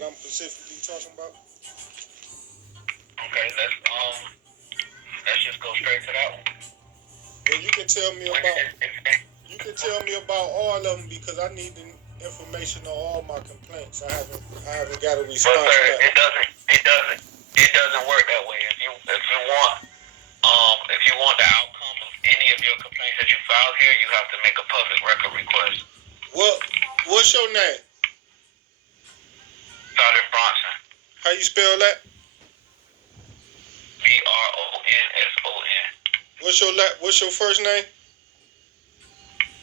that I'm specifically talking about? Okay, let's just go straight to that one. Well, you can tell me about all of them because I need the information on all my complaints. I haven't got a response. But sir, it doesn't work that way. If you want the outcome of any of your complaints that you filed here, you have to make a public record request. What's your name? Sergeant Bronson. How you spell that? Bronson. What's your first name?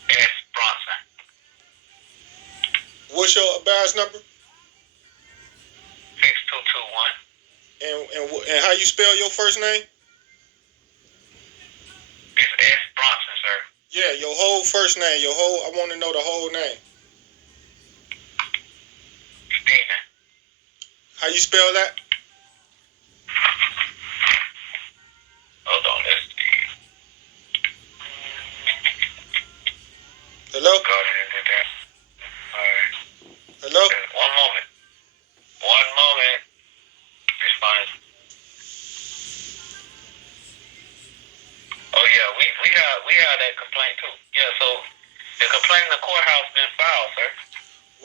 S. Bronson. What's your badge number? 6221. And how you spell your first name? It's S. Bronson, sir. Yeah, your whole first name. I want to know the whole name. Stephen. How you spell that? Hold on, let's see. Hello? Go ahead and do that. Alright. Hello? One moment. Respond. Oh yeah, we had that complaint too. Yeah, so the complaint in the courthouse been filed, sir.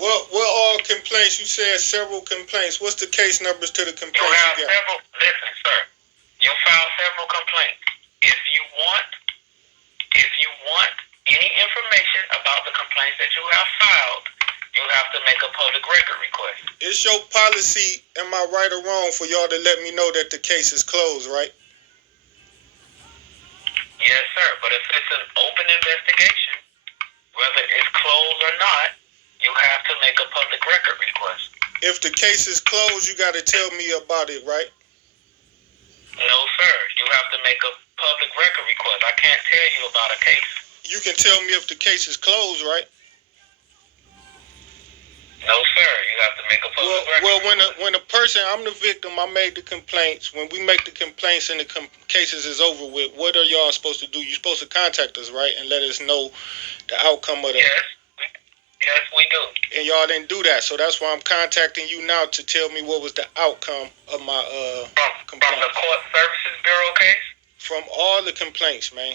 What all complaints? You said several complaints. What's the case numbers to the complaints you got? Listen, sir. You filed several complaints. If you want any information about the complaints that you have filed, you have to make a public record request. It's your policy, am I right or wrong, for y'all to let me know that the case is closed, right? Yes, sir. But if it's an open investigation, whether it's closed or not, you have to make a public record request. If the case is closed, you got to tell me about it, right? No, sir. You have to make a public record request. I can't tell you about a case. You can tell me if the case is closed, right? No, sir. You have to make a public record request. When a person, I'm the victim, I made the complaints. When we make the complaints and the cases is over with, what are y'all supposed to do? You're supposed to contact us, right? And let us know the outcome of the... Yes, we do. And y'all didn't do that, so that's why I'm contacting you now to tell me what was the outcome of my complaint. From the Court Services Bureau case? From all the complaints, man.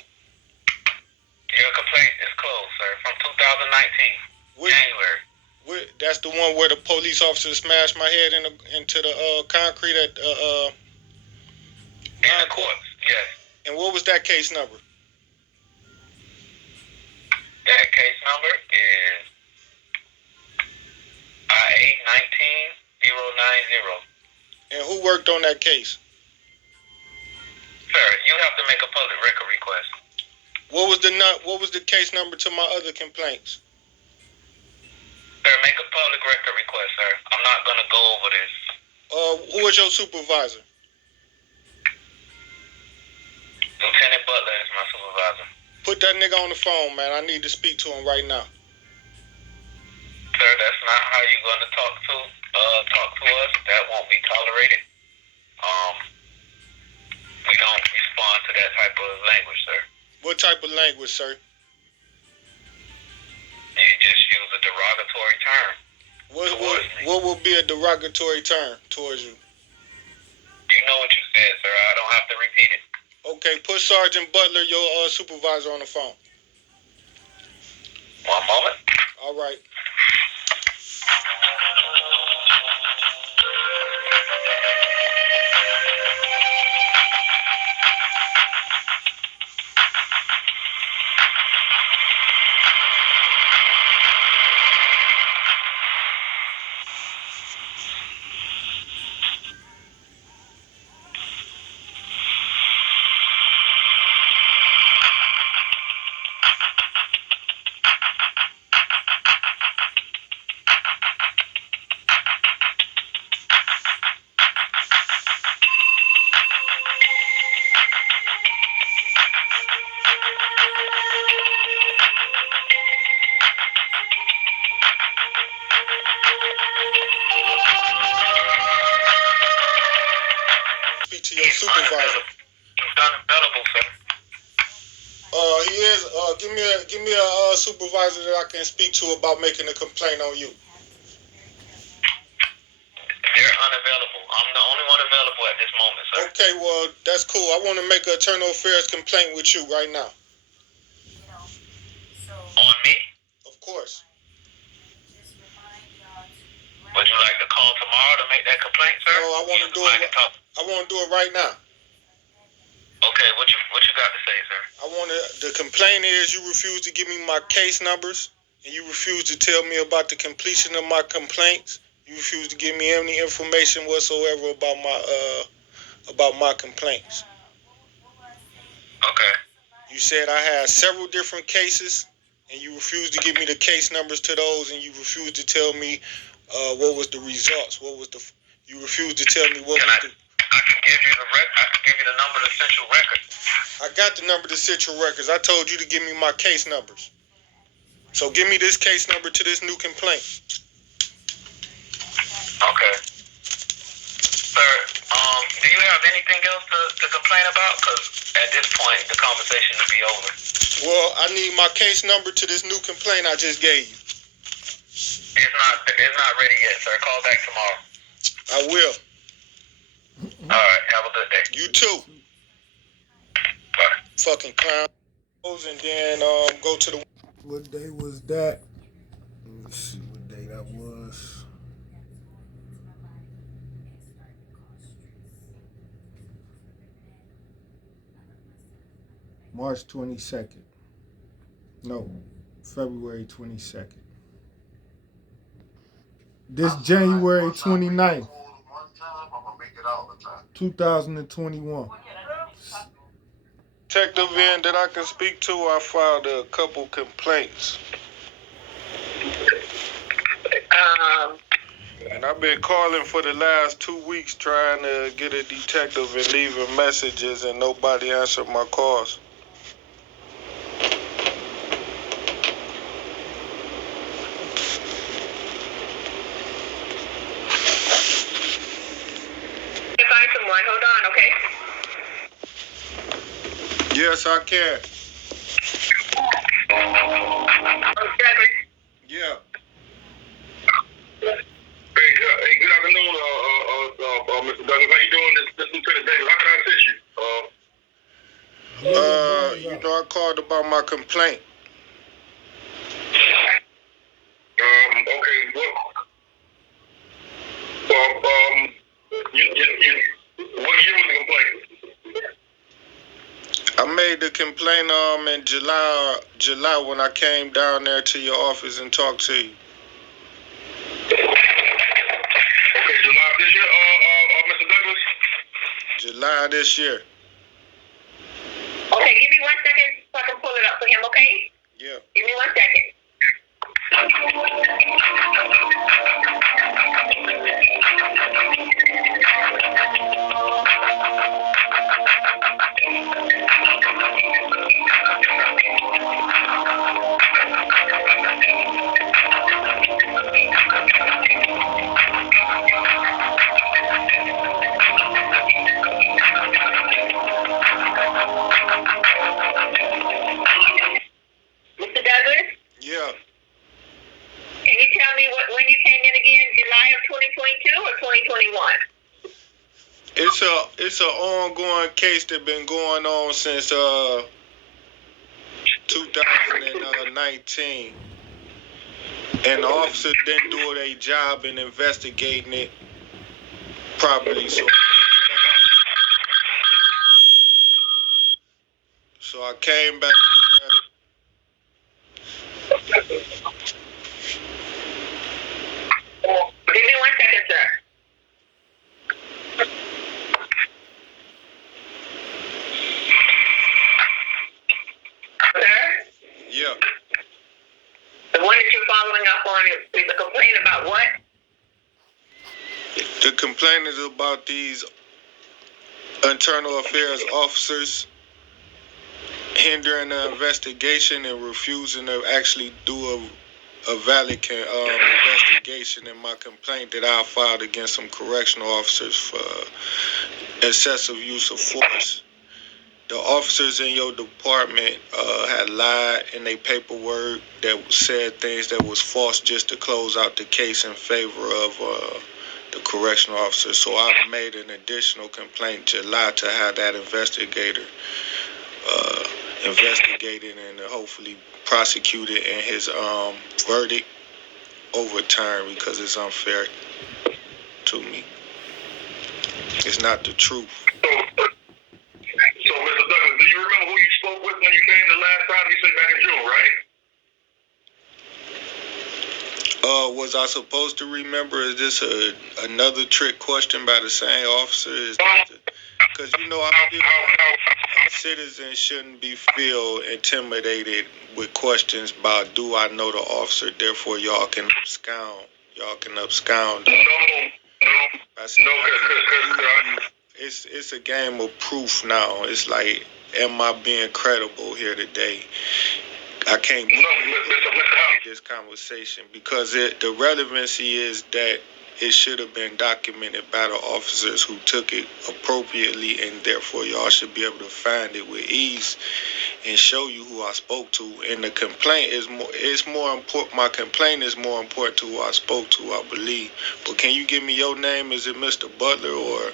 Your complaint is closed, sir, from 2019, January. That's the one where the police officer smashed my head into the concrete at in the courts, yes. And what was that case number? That case number is IA19090. And who worked on that case? Sir, you have to make a public record request. What was the case number to my other complaints? Sir, make a public record request, sir. I'm not gonna go over this. Who is your supervisor? Lieutenant Butler is my supervisor. Put that nigga on the phone, man. I need to speak to him right now. Sir, that's not how you're gonna talk to us. That won't be tolerated. We don't respond to that type of language, sir. What type of language, sir? You just use a derogatory term. What will be a derogatory term towards you? You know what you said, sir. I don't have to repeat it. Okay, put Sergeant Butler, your supervisor, on the phone. One moment. All right. To your supervisor. He's unavailable, sir. He is. Give me a supervisor that I can speak to about making a complaint on you. That's cool. I want to make an internal affairs complaint with you right now. On me? Of course. Would you like to call tomorrow to make that complaint, sir? No, I want to do it. I want to do it right now. Okay, what you got to say, sir? The complaint is you refuse to give me my case numbers, and you refuse to tell me about the completion of my complaints. You refuse to give me any information whatsoever about my complaints. Okay. You said I had several different cases, and you refused to give me the case numbers to those, and you refused to tell me what was the results. You refused to tell me what was the. I can give you the number to Central Records. I got the number to Central Records. I told you to give me my case numbers. So give me this case number to this new complaint. Okay. Sir, do you have anything else to complain about? Because at this point, the conversation will be over. Well, I need my case number to this new complaint I just gave you. It's not ready yet, sir. Call back tomorrow. I will. All right. Have a good day. You too. Bye. Fucking clown. And then go to the. What day was that? Let's see what day that was. March 22nd. No, February 22nd. This January 29th, 2021. Detective in that I can speak to, I filed a couple complaints. And I've been calling for the last 2 weeks trying to get a detective and leaving messages, and nobody answered my calls. Find someone. Hold on, okay? Yes, I can. Yeah. Hey, good afternoon, Mr. Douglas. How you doing? This Lieutenant Dade. How can I assist you? I called about my complaint. Okay. What year was the complaint? I made the complaint in July when I came down there to your office and talked to you. Okay, July this year, Mr. Douglas? July this year. Okay, give me 1 second so I can pull it up for him, okay? Yeah. Give me 1 second. Mr. Douglas, Yeah. can you tell me when you came in again? July of 2022 or 2021? It's a ongoing case that been going on since 2019, and the officers didn't do their job in investigating it properly. So I came back. Give me 1 second, sir. Sir? Yeah. The one that you're following up on is a complaint about what? The complaint is about these internal affairs officers hindering the investigation and refusing to actually do a valid investigation in my complaint that I filed against some correctional officers for excessive use of force. The officers in your department had lied in their paperwork that said things that was false just to close out the case in favor of the the correctional officer. So I made an additional complaint July to have that investigator investigated and hopefully prosecuted and his verdict overturned because it's unfair to me. It's not the truth. So, Mr. Douglas, do you remember who you spoke with when you came the last time? You said back in June, right? Was I supposed to remember? Is this another trick question by the same officer? Because I feel citizens shouldn't be feel intimidated with questions about do I know the officer, therefore y'all can abscond. It's a game of proof now. It's like, am I being credible here today? I can't this conversation because the relevancy is that it should have been documented by the officers who took it appropriately, and therefore y'all should be able to find it with ease and show you who I spoke to. And the complaint is more important. My complaint is more important to who I spoke to, I believe. But can you give me your name? Is it Mr. Butler or?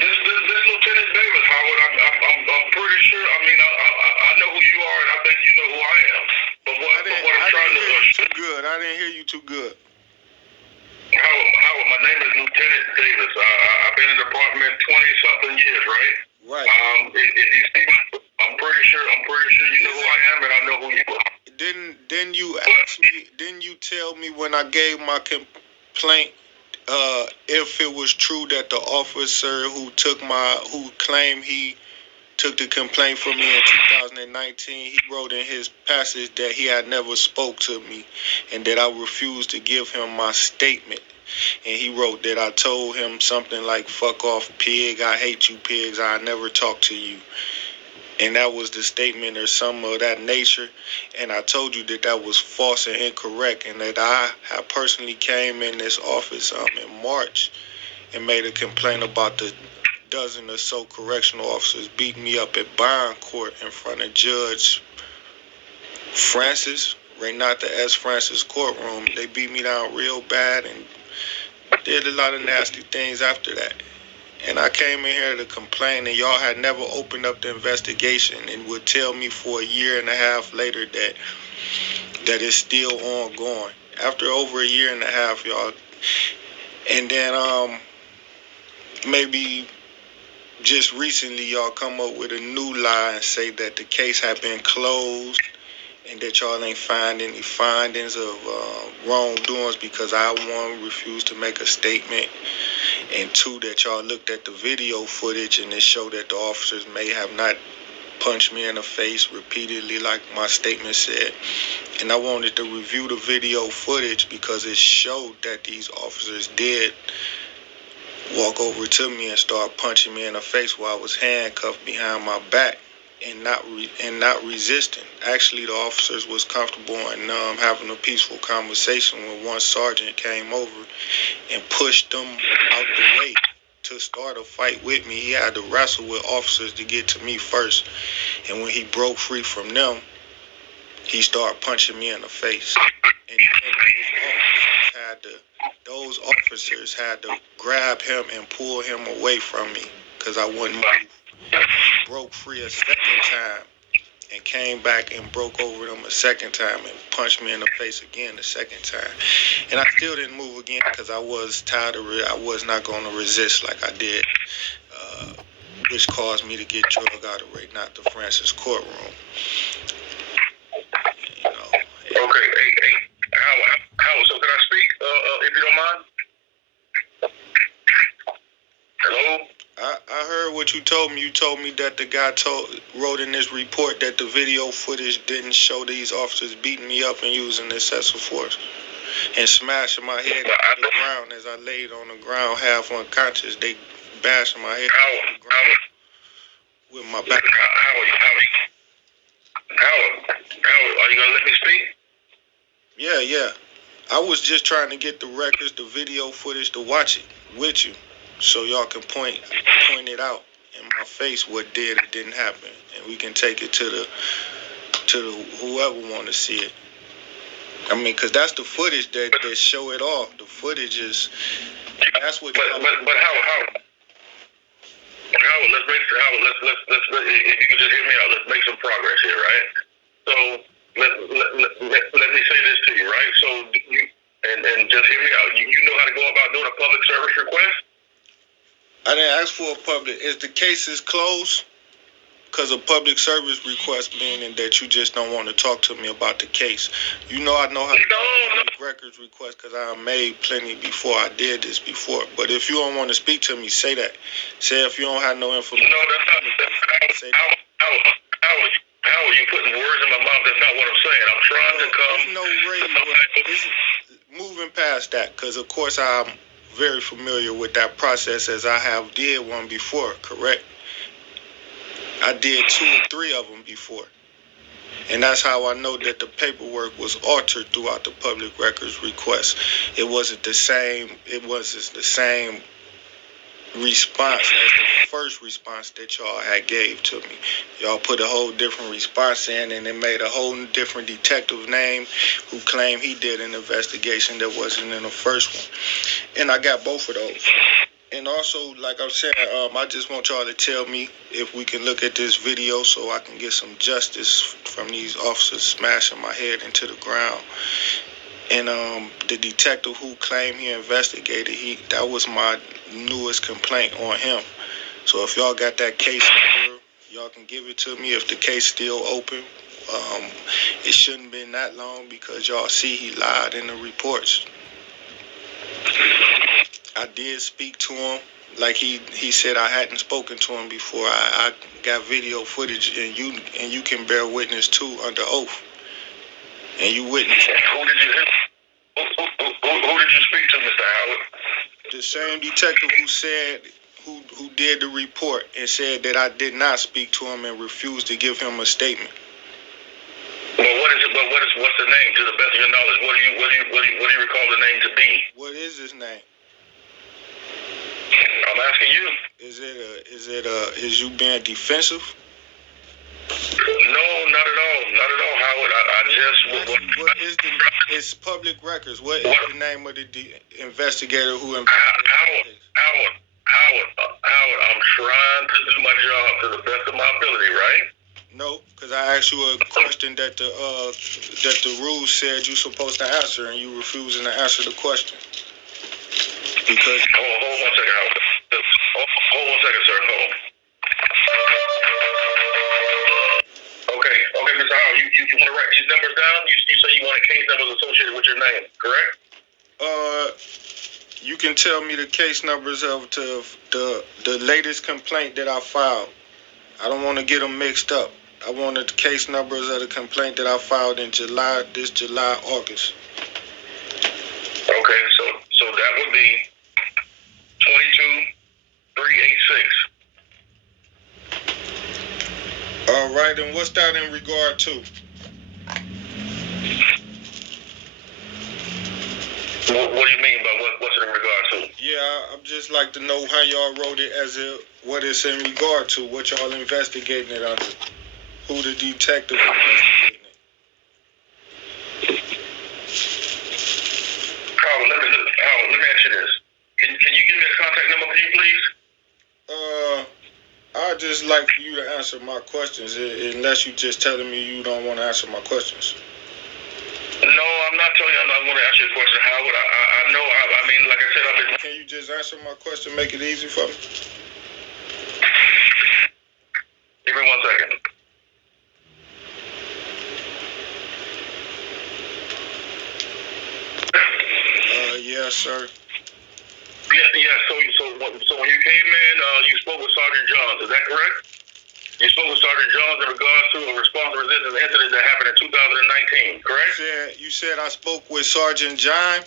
This Lieutenant Davis, Howard. I'm pretty sure. I mean, I know who you are, and I think you know who I am. But what I'm trying to too good. I didn't hear you too good. Howard, my name is Lieutenant Davis. I've been in the department 20-something years, right? Right. If you see, I'm pretty sure you know who I am, and I know who you are. Didn't you ask me? Didn't you tell me when I gave my complaint? If it was true that the officer who claimed he took the complaint from me in 2019, he wrote in his passage that he had never spoke to me and that I refused to give him my statement. And he wrote that I told him something like, fuck off, pig, I hate you pigs, I never talk to you. And that was the statement or something of that nature. And I told you that that was false and incorrect, and that I have personally came in this office in March and made a complaint about the dozen or so correctional officers beating me up at Bond Court in front of Judge Francis, Renata S. Francis courtroom. They beat me down real bad and did a lot of nasty things after that. And I came in here to complain, and y'all had never opened up the investigation and would tell me for a year and a half later that it's still ongoing. After over a year and a half, y'all. And then maybe just recently y'all come up with a new lie and say that the case had been closed and that y'all ain't find any findings of wrongdoings because I, one, refused to make a statement, and two, that y'all looked at the video footage and it showed that the officers may have not punched me in the face repeatedly like my statement said. And I wanted to review the video footage because it showed that these officers did walk over to me and start punching me in the face while I was handcuffed behind my back and not resisting. Actually, the officers was comfortable and having a peaceful conversation when one sergeant came over and pushed them out the way to start a fight with me. He had to wrestle with officers to get to me first, and when he broke free from them, he started punching me in the face. And those officers had to grab him and pull him away from me because I wouldn't move. He broke free a second time and came back and broke over them a second time and punched me in the face again the second time. And I still didn't move again because I was tired of it. I was not going to resist like I did, which caused me to get drug out of Renata Francis courtroom. Okay, hey, Howard, so can I speak, if you don't mind? Hello? I heard what you told me. You told me that the guy wrote in this report that the video footage didn't show these officers beating me up and using excessive force and smashing my head into the ground as I laid on the ground half unconscious. They bashing my head into the ground with my back. Howard, are you going to let me speak? Yeah. I was just trying to get the records, the video footage to watch it with you, so y'all can point it out in my face what did or didn't happen, and we can take it to the whoever want to see it. I mean, because that's the footage that show it all. The footage is, that's what. But Howard, let's if you could just hear me out, let's make some progress here, right? So let me say this to you, right? So you and just hear me out. You know how to go about doing a public service request? I didn't ask for a public. Is the case is closed? Because a public service request meaning that you just don't want to talk to me about the case. You know I know how to do public records request because I made plenty before. I did this before. But if you don't want to speak to me, say that. Say if you don't have no information. No, that's not. How are you putting words in my mouth? That's not what I'm saying. I'm trying to come. There's no moving past that because, of course, I'm very familiar with that process as I have did one before, correct? I did 2 or 3 of them before. And that's how I know that the paperwork was altered throughout the public records request. It wasn't the same response as the first response that y'all had gave to me. Y'all put a whole different response in and it made a whole different detective name who claimed he did an investigation that wasn't in the first one. And I got both of those. And also, like I'm saying, I just want y'all to tell me if we can look at this video so I can get some justice from these officers smashing my head into the ground. And the detective who claimed he investigated, that was my newest complaint on him. So if y'all got that case number, y'all can give it to me if the case still open. It shouldn't have been that long because y'all see he lied in the reports. I did speak to him like he said I hadn't spoken to him before. I got video footage and you can bear witness too under oath. And you witnessed. Who did you speak to, Mr. Howard? The same detective who did the report and said that I did not speak to him and refused to give him a statement. Well, what's the name? To the best of your knowledge, what do you recall the name to be? What is his name? I'm asking you. Is you being defensive? No, not at all, Howard. It's public records. What is the name of the investigator who investigated? Howard, I'm trying to do my job to the best of my ability, right? No, because I asked you a question that the rules said you're supposed to answer, and you refusing to answer the question. Because hold 1 second, Howard. Hold 1 second, sir. Hold. Okay, Mr. Howard, you want to write these numbers down? You say you want case numbers associated with your name, correct? You can tell me the case numbers of the latest complaint that I filed. I don't want to get them mixed up. I wanted the case numbers of the complaint that I filed in July, August. Okay, so that would be 22386. All right, and what's that in regard to? What do you mean by what's it in regard to? Yeah, I'd just like to know how y'all wrote it what it's in regard to, what y'all investigating it under, who the detective investigating it. Howard, let me ask you this. Can you give me a contact number, for you, please? I'd just like for you to answer my questions, unless you just telling me you don't want to answer my questions. No, I'm not telling you I'm not going to answer your question, Howard. I know, I mean, like I said, Can you just answer my question, make it easy for me? Give me 1 second. Yes, sir. Yeah. So when you came in, you spoke with Sergeant Johns. Is that correct? You spoke with Sergeant Johns in regards to a response resistance incident that happened in 2019, correct? You said I spoke with Sergeant John?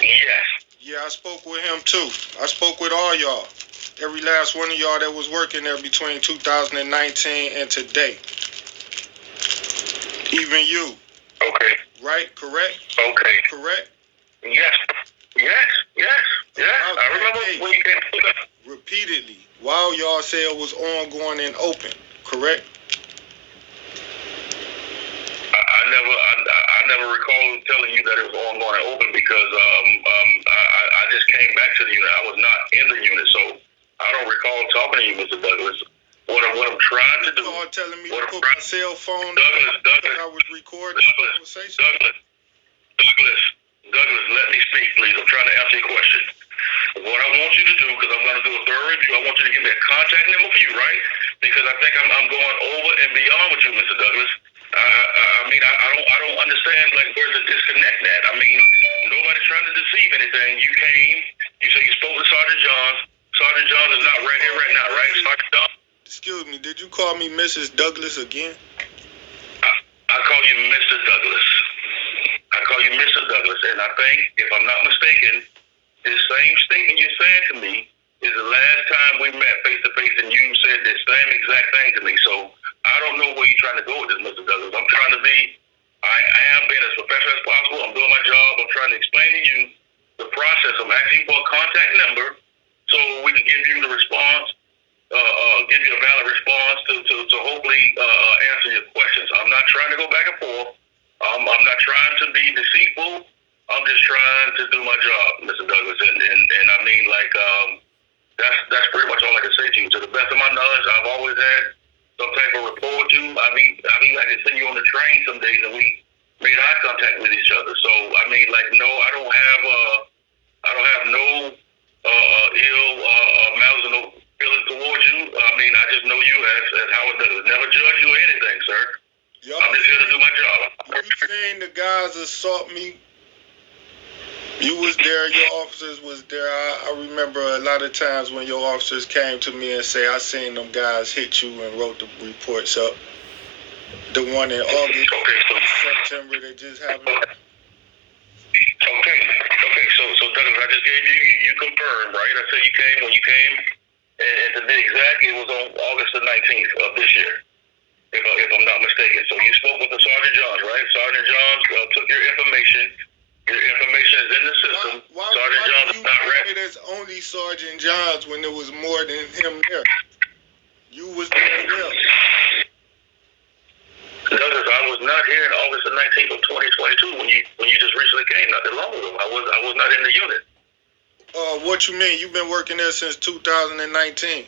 Yes. Yeah, I spoke with him too. I spoke with all y'all. Every last one of y'all that was working there between 2019 and today. Even you. Okay. Right? Correct? Okay. Correct? Yes. I remember when you came to that. Repeatedly, while y'all said it was ongoing and open, correct? I never recall telling you that it was ongoing and open because I just came back to the unit. I was not in the unit, so I don't recall talking to you, Mr. Douglas. What I'm trying to do. You all telling me to what I'm put my trying- cell phone Douglas, because I was recording the conversation. Douglas, let me speak, please. I'm trying to answer your question. What I want you to do, because I'm going to do a thorough review, I want you to give me a contact number for you, right? Because I think I'm going over and beyond with you, Mr. Douglas. I don't understand like where's the disconnect at. I mean, nobody's trying to deceive anything. You came, you say you spoke to Sergeant Johns. Sergeant Johns is not right here right now, right? Sergeant Johns. Excuse me, did you call me Mrs. Douglas again? I call you Mr. Douglas. I call you Mr. Douglas, and I think, if I'm not mistaken, this same statement you said to me is the last time we met face to face, and you said the same exact thing to me. So I don't know where you're trying to go with this, Mr. Douglas. I am being as professional as possible. I'm doing my job. I'm trying to explain to you the process. I'm asking for a contact number so we can give you the response, give you a valid response to hopefully answer your questions. I'm not trying to go back and forth. I'm not trying to be deceitful. I'm just trying to do my job, Mr. Douglas, and I mean, like, that's pretty much all I can say to you. To the best of my knowledge, I've always had some type of rapport with you. I mean, I can send you on the train some days, and we made eye contact with each other. So, I mean, like, no, I don't have no ill malice or no feelings towards you. I mean, I just know you as Howard Douglas. Never judge you or anything, sir. I'm just here to do my job. You seen the guys assault me? You was there, your officers was there. I remember a lot of times when your officers came to me and say, I seen them guys hit you and wrote the reports up. The one in August, September that just happened. Okay, so Douglas, I just gave you confirmed, right? I said you came when you came, and to be exact, it was on August the 19th of this year, if I'm not mistaken. So you spoke with the Sergeant Johns, right? Sergeant Johns took your information. Your information is in the system. Why Sergeant Johns is not ready. it as only Sergeant Johns when there was more than him there? You was there as well. Douglas, I was not here in August the 19th of 2022 when you just recently came not that long ago. I was not in the unit. What you mean? You've been working there since 2019.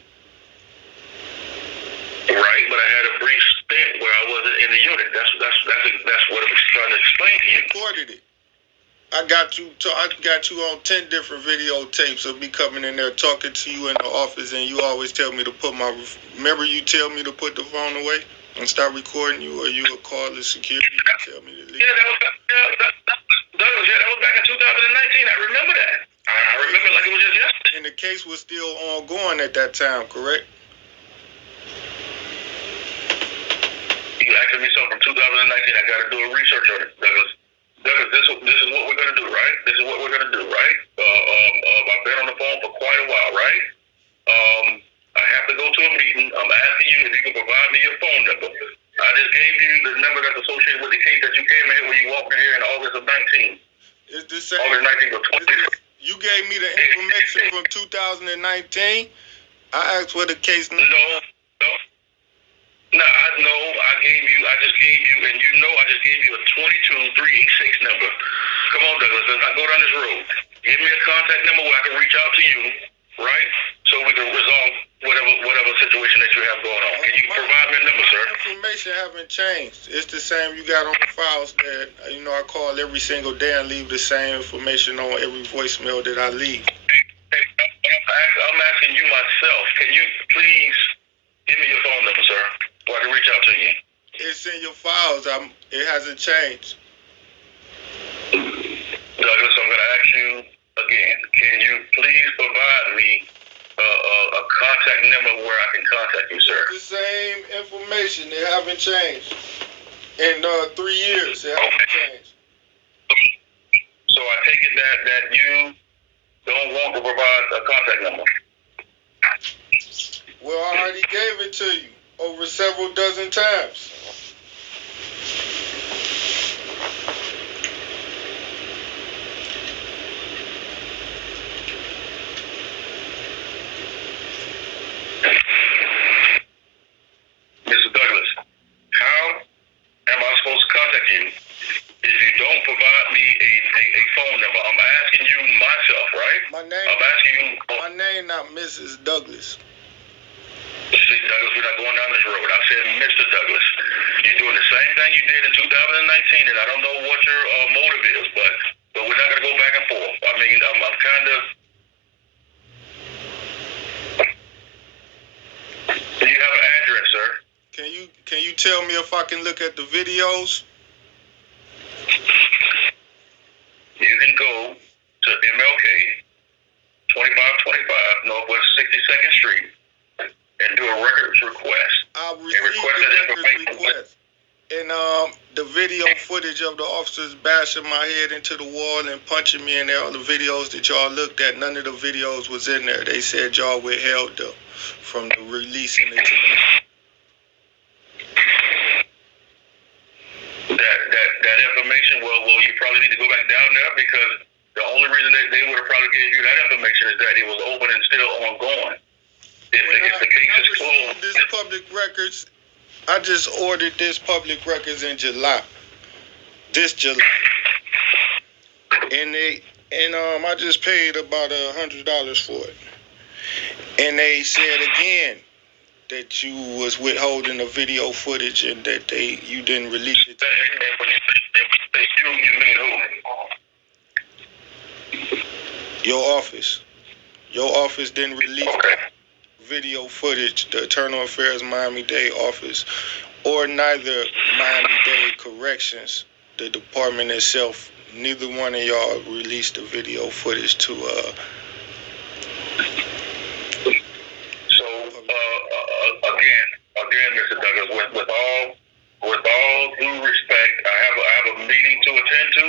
Right, but I had a brief stint where I wasn't in the unit. That's what I was trying to explain to you. Recorded it. I got you on 10 different videotapes of me coming in there talking to you in the office, and you always tell me to remember you tell me to put the phone away and start recording you, or you would call the security and tell me to leave. Yeah, Douglas, that was back in 2019. I remember that. I remember like it was just yesterday. And the case was still ongoing at that time, correct? You asking me something from 2019, I got to do a research on it, Douglas. Douglas, this is what we're going to do, right? This is what we're going to do, right? I've been on the phone for quite a while, right? I have to go to a meeting. I'm asking you if you can provide me your phone number. I just gave you the number that's associated with the case that you came in when you walked in here in August of 19. It's the same. August 19th of 20. You gave me the information from 2019. I asked for the case number. No, I just gave you, and you know I just gave you a 22386 number. Come on, Douglas, let's not go down this road. Give me a contact number where I can reach out to you, right? So we can resolve whatever situation that you have going on. Can you provide me a number, sir? Information haven't changed. It's the same you got on the files that, I call every single day and leave the same information on every voicemail that I leave. I'm asking you myself. Can you please give me your phone number, sir, so I can reach out to you? It's in your files. It hasn't changed. Douglas, I'm going to ask you again. Can you please provide me a contact number where I can contact you, sir? It's the same information. It haven't changed. In 3 years, it hasn't changed. So I take it that you don't want to provide a contact number. Well, I already gave it to you over several dozen times. Mr. Douglas, how am I supposed to contact you if you not Mrs. Douglas. See, Douglas, we're not going down this road. I said Mr. Douglas. You're doing the same thing you did in 2019, and I don't know what your motive is, but we're not going to go back and forth. I mean, I'm kind of... Do you have an address, sir? Can you tell me if I can look at the videos? You can go to MLK 2525 Northwest 62nd Street and do a records request. I received the records request. And the video footage of the officers bashing my head into the wall and punching me in there, all the videos that y'all looked at, none of the videos was in there. They said y'all withheld them from the releasing it to me. That information, well, you probably need to go back down there because the only reason they would have probably gave you that information is that it was open and still ongoing. If the case is closed. This public records, I just ordered this public records in July. This July. And I just paid about $100 for it. And they said again that you was withholding the video footage and that you didn't release it. When you say you mean who? Your office. Your office didn't release video footage, the Internal Affairs Miami-Dade office, or neither Miami-Dade Corrections, the department itself. Neither one of y'all released the video footage to Again, Mr. Douglas, with all due respect, I have a meeting to attend to.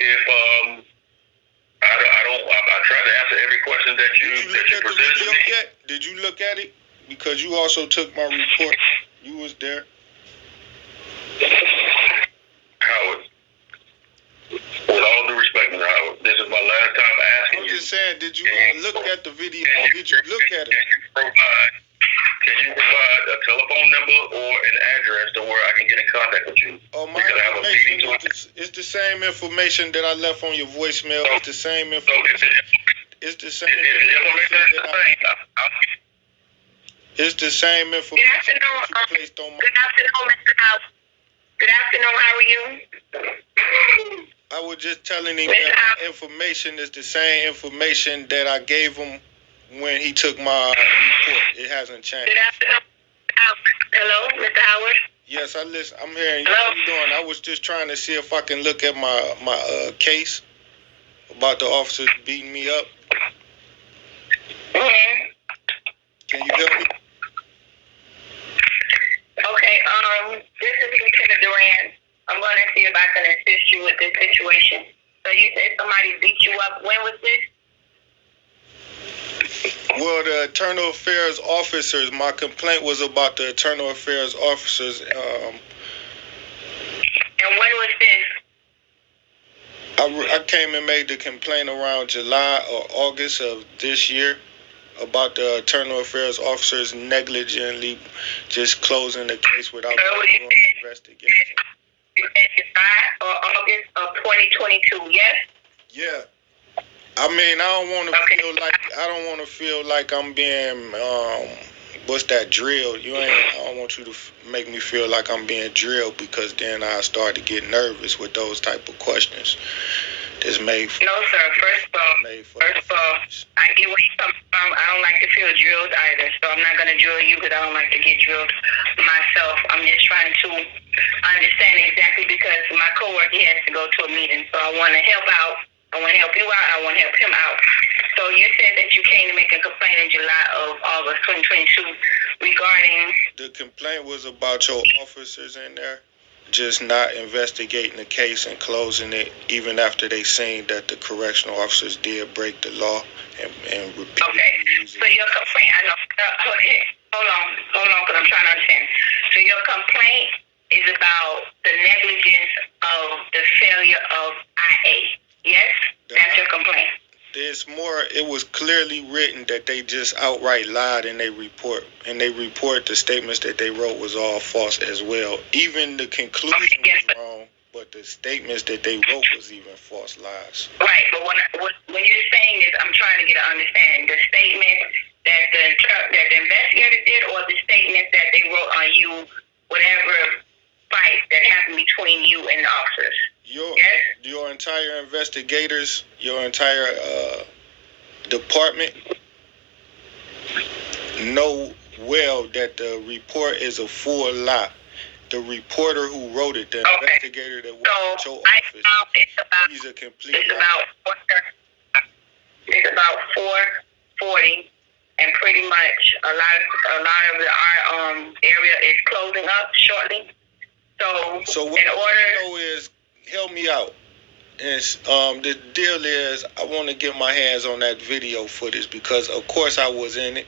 If I try to answer every question that you presented to me. Did you look at it? Because you also took my report. You was there. Howard, with all due respect, Mr. Howard, this is my last time asking you. I'm just saying, did you look at the video? Did you look at it? Can you provide a telephone number or an address to where I can get in contact with you? Oh, my information it's the same information that I left on your voicemail. It's the same information. It's the same information. It's the same information that you placed on my... Good afternoon, Mr. House. Good afternoon, how are you? I was just telling him that my information is the same information that I gave him when he took my report. It hasn't changed. Good afternoon. Hello, Mr. Howard? Yes, I'm hearing you. Hello? How you doing? I was just trying to see if I can look at my case about the officers beating me up. Mm-hmm. Can you help me? Okay, this is Lieutenant Duran. I'm going to see if I can assist you with this situation. So you said somebody beat you up. When was this? Well, the Internal Affairs officers, my complaint was about the Internal Affairs officers. And when was this? I came and made the complaint around July or August of this year about the Internal Affairs officers negligently just closing the case without doing an investigation. You said July or August of 2022, yes? Yeah. I mean, I don't want to feel like I'm being what's that, drilled. I don't want you to make me feel like I'm being drilled, because then I start to get nervous with those type of questions. That's made for... No, sir. First of all, I get where you come from. I don't like to feel drilled either, so I'm not going to drill you because I don't like to get drilled myself. I'm just trying to understand exactly, because my coworker has to go to a meeting, so I want to help out. I want to help you out. I want to help him out. So you said that you came to make a complaint in July of August 2022 regarding... The complaint was about your officers in there just not investigating the case and closing it, even after they seen that the correctional officers did break the law and repeatedly using... So your complaint... I know. Hold on, because I'm trying to understand. So your complaint is about the negligence of the failure of IA. Yes? That's your complaint. There's more. It was clearly written that they just outright lied in their report. And they report the statements that they wrote was all false as well. Even the conclusion was wrong, but but the statements that they wrote was even false lies. Right, but when you're saying this, I'm trying to get an understanding. The statement that the investigator did, or the statements that they wrote on you, whatever fight that happened between you and the officers. Your entire investigators, your entire department know well that the report is a full lie. The reporter who wrote it, the investigator that worked at your office, he's a complete lie. It's about 4:40, and pretty much a lot of our area is closing up shortly. So what I want to know is, help me out. And the deal is, I want to get my hands on that video footage because, of course, I was in it.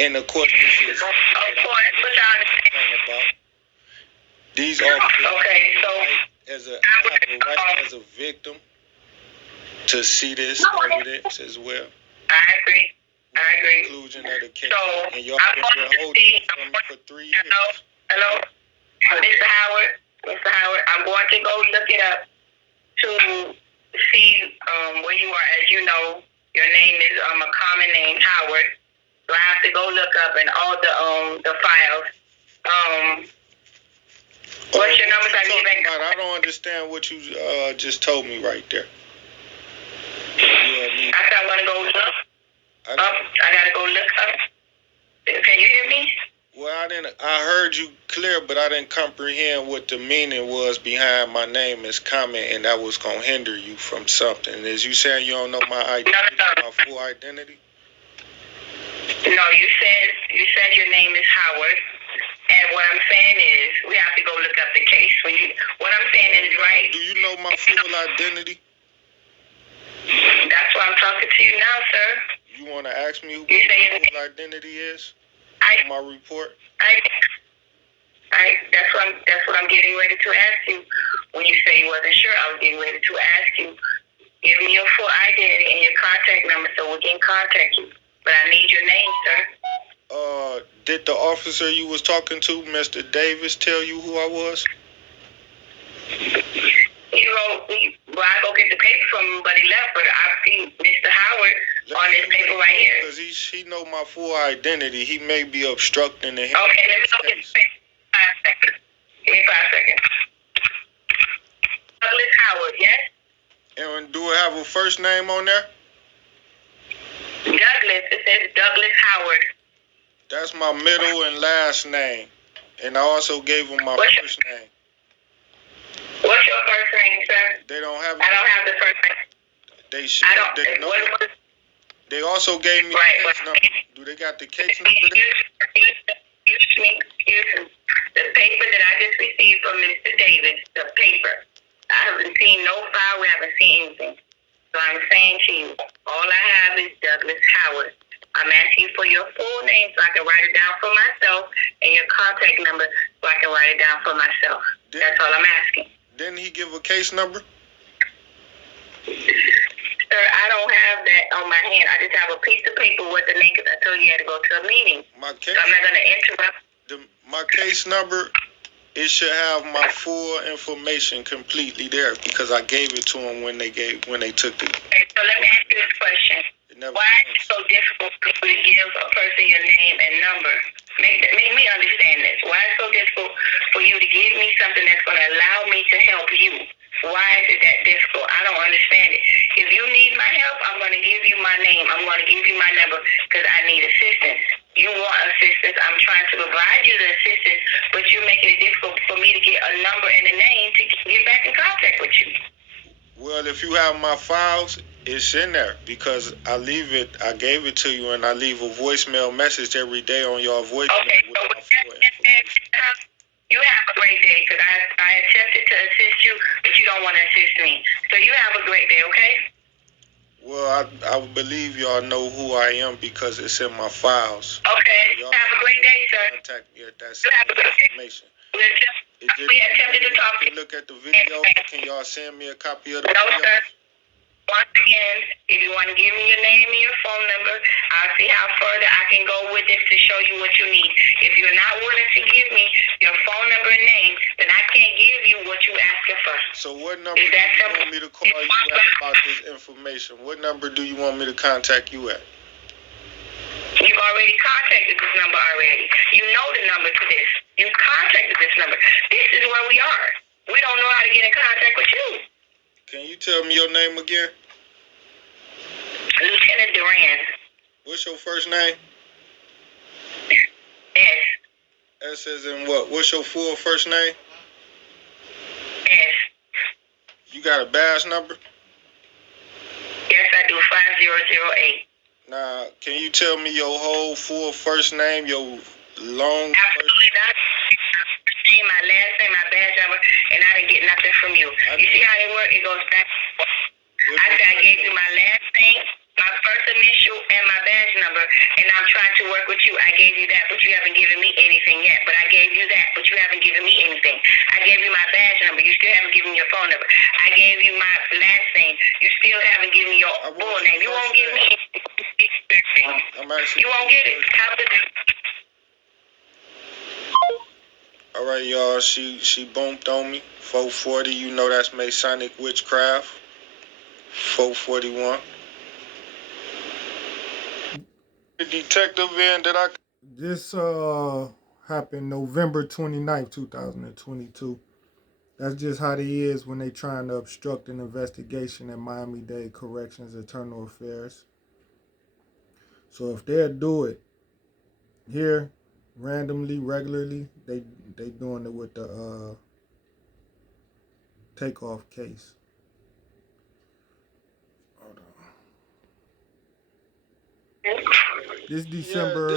And, of course, this is about. These officers I have a right as a victim to see this evidence as well. I agree. Conclusion of the case. So, and y'all been holding it from me for 3 years. Hello? Mr. Howard, I'm going to go look it up to see where you are. As you know, your name is a common name, Howard. So I have to go look up in all the files. What's your number? I don't understand what you just told me right there. I said I'm going to go look up. I got to go look up. Can you hear me? Well, I heard you clear, but I didn't comprehend what the meaning was behind my name is common, and that was going to hinder you from something. Is you saying you don't know my identity, my full identity? No, you said your name is Howard, and what I'm saying is we have to go look up the case. What I'm saying is right. Do you know my full identity? That's why I'm talking to you now, sir. You want to ask me who my full identity is? My report. That's what I'm getting ready to ask you. When you say you wasn't sure, I was getting ready to ask you. Give me your full identity and your contact number so we can contact you. But I need your name, sir. Did the officer you was talking to, Mr. Davis, tell you who I was? He wrote, I go get the paper from him, but he left. But I've seen Mr. Howard on this paper right here. Because he know my full identity. He may be obstructing the Okay, let me go get the paper. 5 seconds. Give me 5 seconds. Douglas Howard, yes? And do it have a first name on there? Douglas. It says Douglas Howard. That's my middle and last name. And I also gave him my first name. What's your first name, sir? They don't have it. I don't have the first name. They should. They also gave me the case number. Do they got the case number there? Excuse me. The paper that I just received from Mr. Davis, the paper. I haven't seen no file. We haven't seen anything. So I'm saying to you, all I have is Douglas Howard. I'm asking you for your full name so I can write it down for myself and your contact number so I can write it down for myself. That's all I'm asking. Didn't he give a case number? Sir, I don't have that on my hand. I just have a piece of paper with the name because I told you you had to go to a meeting. So I'm not going to interrupt. My case number, it should have my full information completely there because I gave it to him when they took the. Okay, so let me ask you this question. Why is it so difficult for you to give a person your name and number? Make me understand this. Why is it so difficult for you to give me something that's going to allow me to help you? Why is it that difficult? I don't understand it. If you need my help, I'm going to give you my name. I'm going to give you my number because I need assistance. You want assistance. I'm trying to provide you the assistance, but you're making it difficult for me to get a number and a name to get back in contact with you. Well, if you have my files, it's in there because I gave it to you and I leave a voicemail message every day on your voicemail. Okay, so you have a great day because I attempted to assist you, but you don't want to assist me. So you have a great day, okay? Well, I believe y'all know who I am because it's in my files. Okay, you have a great day, sir. Contact me at that information. We attempted to talk to you. Look at the video. Can y'all send me a copy of the video? No, sir. Once again, if you want to give me your name and your phone number, I'll see how further I can go with this to show you what you need. If you're not willing to give me your phone number and name, then I can't give you what you asking for. So what number do you want me to call you at about this information? What number do you want me to contact you at? You've already contacted this number already. You know the number to this. You contacted this number. This is where we are. We don't know how to get in contact with you. Can you tell me your name again? Lieutenant Duran. What's your first name? S. S as in what? What's your full first name? S. You got a badge number? Yes, I do. 5008. Now, can you tell me your whole full first name, your long Absolutely not. My last name, my badge number, and I didn't get nothing from you. You see how it works? It goes back. I said I gave you my last name, my first initial, and my badge number, and I'm trying to work with you. I gave you that, but you haven't given me anything yet. But I gave you that, but you haven't given me anything. I gave you my badge number. You still haven't given me your phone number. I gave you my last name. You still haven't given me your full name. You won't give me anything. You won't get it. How does it? All right, y'all. She bumped on me. 440. You know that's Masonic witchcraft. 441. The detective in that I. This happened November 29th, 2022. That's just how they is when they trying to obstruct an investigation at Miami-Dade Corrections Internal Affairs. So if they'll do it here randomly, regularly, they doing it with the takeoff case. Hold on. This December.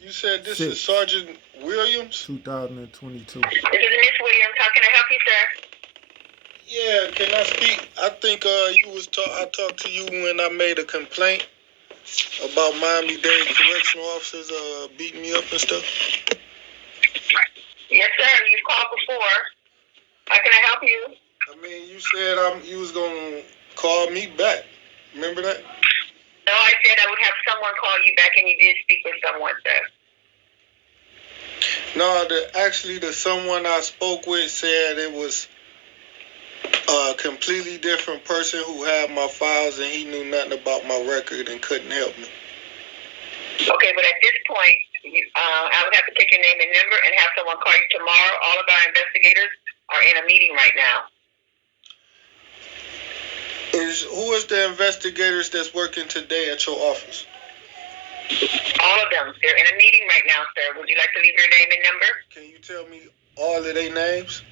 You said this 6th, is Sergeant Williams. 2022. This is Miss Williams. How can I help you, sir? Yeah, can I speak? I think I talked to you when I made a complaint about Miami-Dade correctional officers beating me up and stuff. Yes, sir. You've called before. How can I help you? I mean, you said you was gonna call me back. Remember that? No, I said I would have someone call you back, and you did speak with someone, sir. No, the someone I spoke with said it was a completely different person who had my files and he knew nothing about my record and couldn't help me. Okay, but at this point, I would have to take your name and number and have someone call you tomorrow. All of our investigators are in a meeting right now. Who is the investigators that's working today at your office? All of them. They're in a meeting right now, sir. Would you like to leave your name and number? Can you tell me all of their names?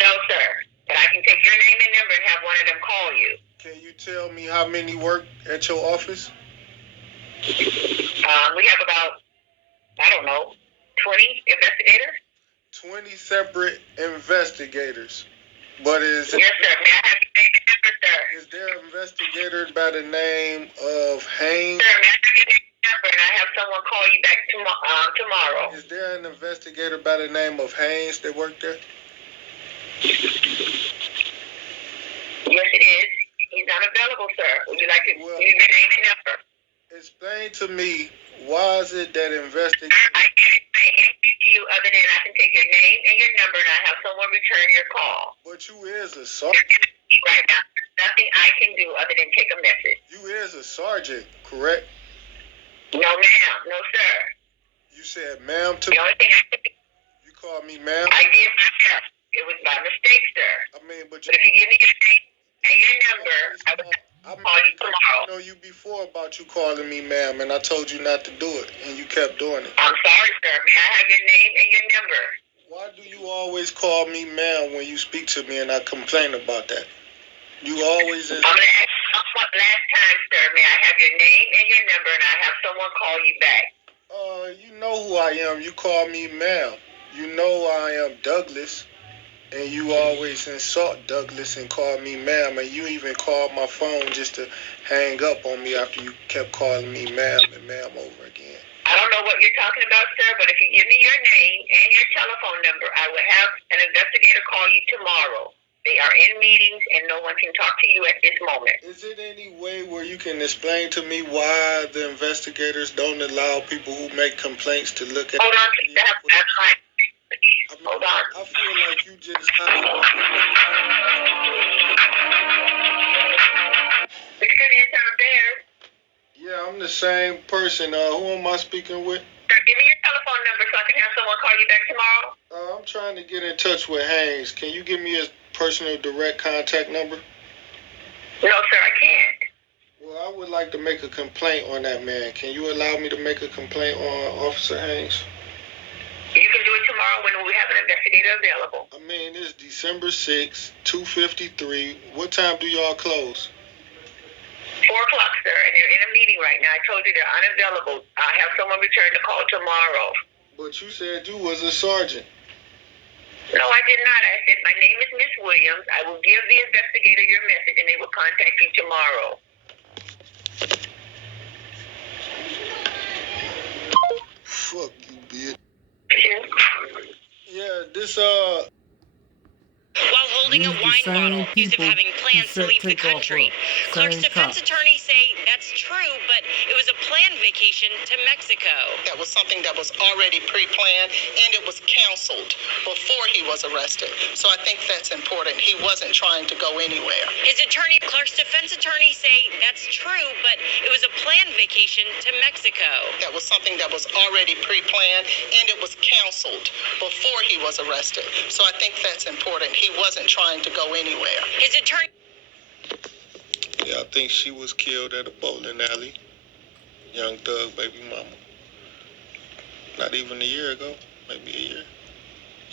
No, sir. But I can take your name and number and have one of them call you. Can you tell me how many work at your office? We have about, 20 investigators. 20 separate investigators. But Yes, sir. May I have your name and number, sir? is there an investigator by the name of Haynes? Sir, may I have your name and number and I have someone call you back tomorrow? Is there an investigator by the name of Haynes that worked there? Yes, it is. He's not available, sir. Would you like to leave your name and number? Explain to me, why is it that investigators... I can't explain anything to you other than I can take your name and your number and I have someone return your call. But you is a sergeant. Right now, there's nothing I can do other than take a message. You is a sergeant, correct? No, ma'am. No, sir. You said ma'am to The me. only thing I can do, You called me ma'am? I did myself. It was by mistake, sir. I mean, but But if you give me your name and your number, I will call you tomorrow. I know you before about you calling me ma'am, and I told you not to do it, and you kept doing it. I'm sorry, sir. May I have your name and your number? Why do you always call me ma'am when you speak to me and I complain about that? You always... I'm going to ask someone last time, sir. May I have your name and your number, and I have someone call you back? You know who I am. You call me ma'am. You know I am Douglas, and you always insult Douglas and call me ma'am, and you even called my phone just to hang up on me after you kept calling me ma'am and ma'am over again. I don't know what you're talking about, sir, but if you give me your name and your telephone number, I will have an investigator call you tomorrow. They are in meetings, and no one can talk to you at this moment. Is it any way where you can explain to me why the investigators don't allow people who make complaints to look at? Hold on, please. Hold on. I feel like you just. Security is downstairs. Yeah, I'm the same person. Who am I speaking with? Sir, give me your telephone number so I can have someone call you back tomorrow. I'm trying to get in touch with Haynes. Can you give me his personal direct contact number? No, sir, I can't. Well, I would like to make a complaint on that man. Can you allow me to make a complaint on Officer Haynes? You can do it tomorrow when we have an investigator available. I mean, it's December 6th, 2:53. What time do y'all close? 4 o'clock, sir, and they're in a meeting right now. I told you they're unavailable. I'll have someone return the call tomorrow. But you said you was a sergeant. No, I did not. I said, my name is Miss Williams. I will give the investigator your message, and they will contact you tomorrow. Fuck you, bitch. Yeah. Yeah, this, While holding a wine bottle, accused of having plans to leave the country. Clark's defense attorneys say that's true, but it was a planned vacation to Mexico. That was something that was already pre-planned, and it was canceled before he was arrested. So I think that's important. He wasn't trying to go anywhere. Clark's defense attorneys say that's true, but it was a planned vacation to Mexico. That was something that was already pre-planned, and it was canceled before he was arrested. So I think that's important. He wasn't trying to go anywhere. His attorney... yeah, I think she was killed at a bowling alley. Young Thug baby mama. Not even a year ago, maybe a year.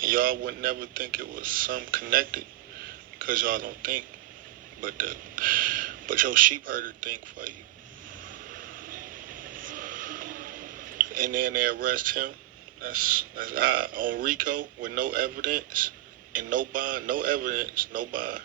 And y'all would never think it was some connected, because y'all don't think. But your sheep herder think for you. And then they arrest him. That's odd. On RICO with no evidence and no bond, no evidence, no bond.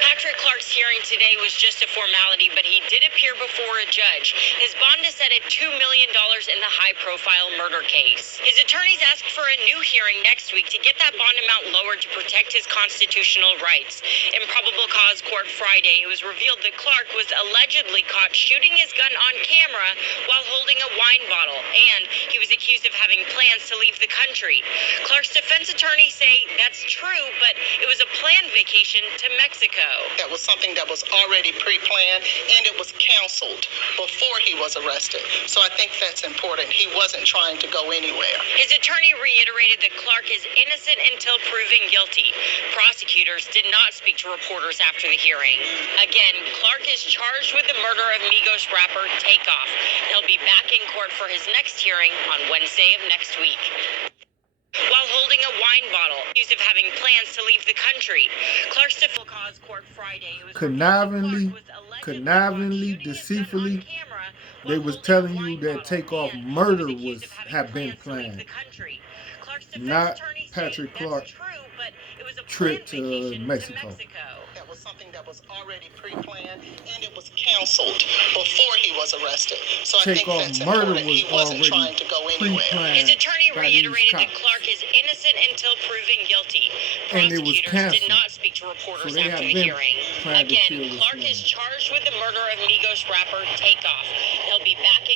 Patrick Clark's hearing today was just a formality, but he did appear before a judge. His bond is set at $2 million in the high-profile murder case. His attorneys asked for a new hearing next week to get that bond amount lowered to protect his constitutional rights. In probable cause court Friday, it was revealed that Clark was allegedly caught shooting his gun on camera while holding a wine bottle, and he was accused of having plans to leave the country. Clark's defense attorneys say that's true, but it was a planned vacation to Mexico. That was something that was already pre-planned, and it was canceled before he was arrested. So I think that's important. He wasn't trying to go anywhere. His attorney reiterated that Clark is innocent until proven guilty. Prosecutors did not speak to reporters after the hearing. Again, Clark is charged with the murder of Migos rapper Takeoff. He'll be back in court for his next hearing on Wednesday of next week. While holding a wine bottle, accused of having plans to leave the country. Clark's defense cause court Friday. Connivingly, deceitfully, they was telling you that Takeoff murder had been planned. Not Patrick Clark's trip to Mexico. That was something that was already pre-planned, and it was canceled before he was arrested. So I think that's important. He wasn't trying to go anywhere. His attorney reiterated that Clark is innocent until proven guilty. Prosecutors did not speak to reporters after the hearing. Again, Clark is charged with the murder of Migos rapper Takeoff. He'll be back in